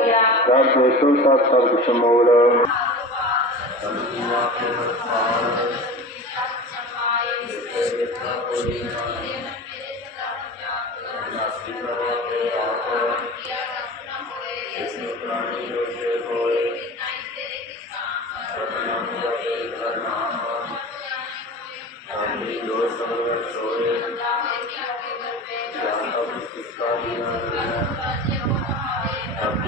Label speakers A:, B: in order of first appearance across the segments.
A: ਸਭ ਦੇਖੋ ਸਭ ਸਭ
B: ਸਮੂਲ
A: ਸੋਏ ਜਾਂ ਤਾਂ ਕਿਸ ਕਾਰਨ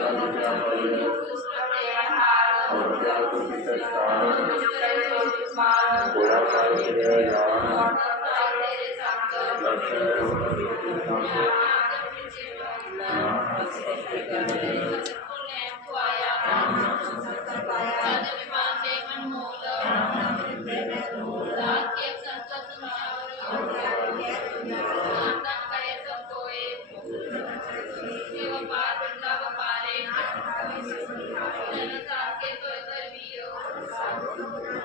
A: Thank you.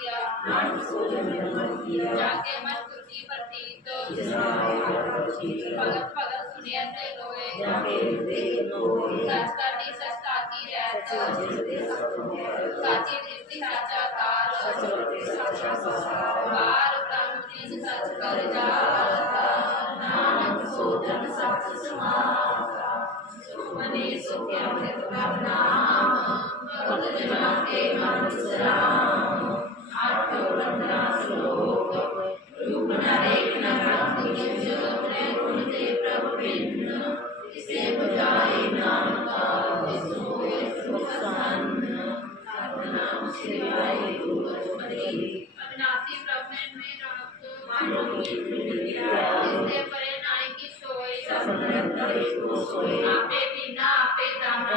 A: किया
C: जाके
A: मन दुखी प्रतीत तो
D: भगत
A: भगत सुने से रोए।
D: सच
A: करनी सच साची रहत
B: साची
A: दृष्टि साचा कार बार ब्रह्म निज सच कर जा नानक सोजन सच समासा सुमने सुख्य अमृत का नाम भगत जना के मन विश्राम अपना श्लोक रूप न रेख न ब्रह्म कुछ जो अपने गुण दे प्रभु भिन्न इसे बुझाए नाम का विसोय सुसन्न अपना शिवाय गुरुपति अपनासी ब्रह्मन में रहो मानो इससे परे नाई की सोए समरत करे को
D: सोए
A: आपे बिना आपे दाना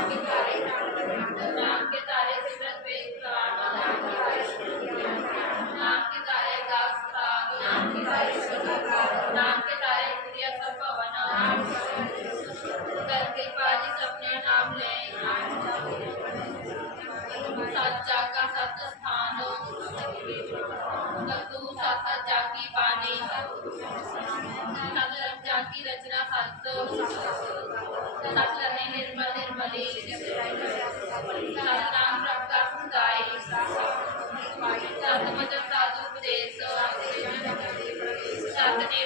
A: शब्दाची रचना साधने
C: निर्मल निर्मले सतनाम
A: प्रभा सुदाय
C: सतमज
A: साधु उपदेश
C: साधने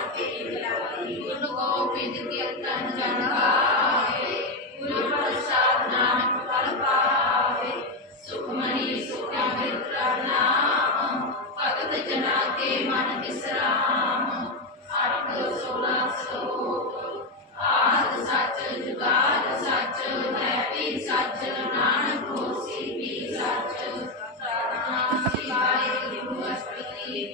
A: ਗੁਰੂ ਗੋਬਿੰਦ ਕੀਰਤਨ ਜਨ ਗਾਵੇ ਗੁਰ ਪ੍ਰਸਾਦ ਨਾਨਕ ਫਲ ਪਾਵੇ ਸੁਖਮਨੀ ਸੁਖਿਆ ਮਿਤਰਾ ਨਾਮ ਭਗਤ ਜਨਾ ਕੇ ਮਨ ਵਿਸਰਾਮ ਅਠ ਸੋਲਾ ਸਲੋਕ ਆਦ ਸੱਚ ਜੁਗਾਦ ਸੱਚ ਹੈ ਵੀ ਸੱਚ ਨਾਨਕ ਹੋਸੀ ਵੀ ਸੱਚ ਸਤਨਾਮ ਸਿਵਾਏ ਗੁਰੂ ਅਸਪਤੀ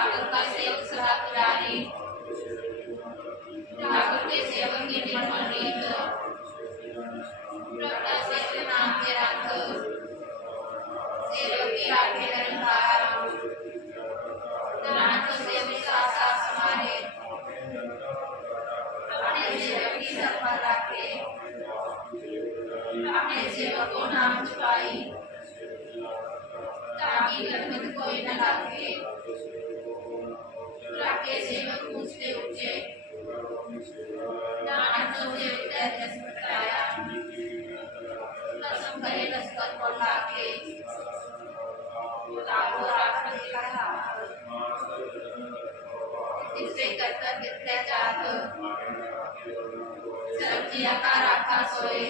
B: ठाकुर का सेवक सदा पुराने ठाकुर के सेवक के निर्मल रीत प्रभु का सेवक नाम के रंग सेवक की
A: आठे निरंकार
B: नानक को सेवक
A: साथ साथ समारे
B: अपने सेवक की सरपत रखे। अपने सेवक को नाम छुपाई। ताकि गणपत कोई न लागे राके सेवक पूछते ऊँचे नानक तो देवता
A: जस पटाया
B: कसम करे लस्कर को
A: लाके
B: लागो राखन
A: का हाथ
B: इससे
A: करकर कितने जात
B: सर्व जिया का राखा सोए।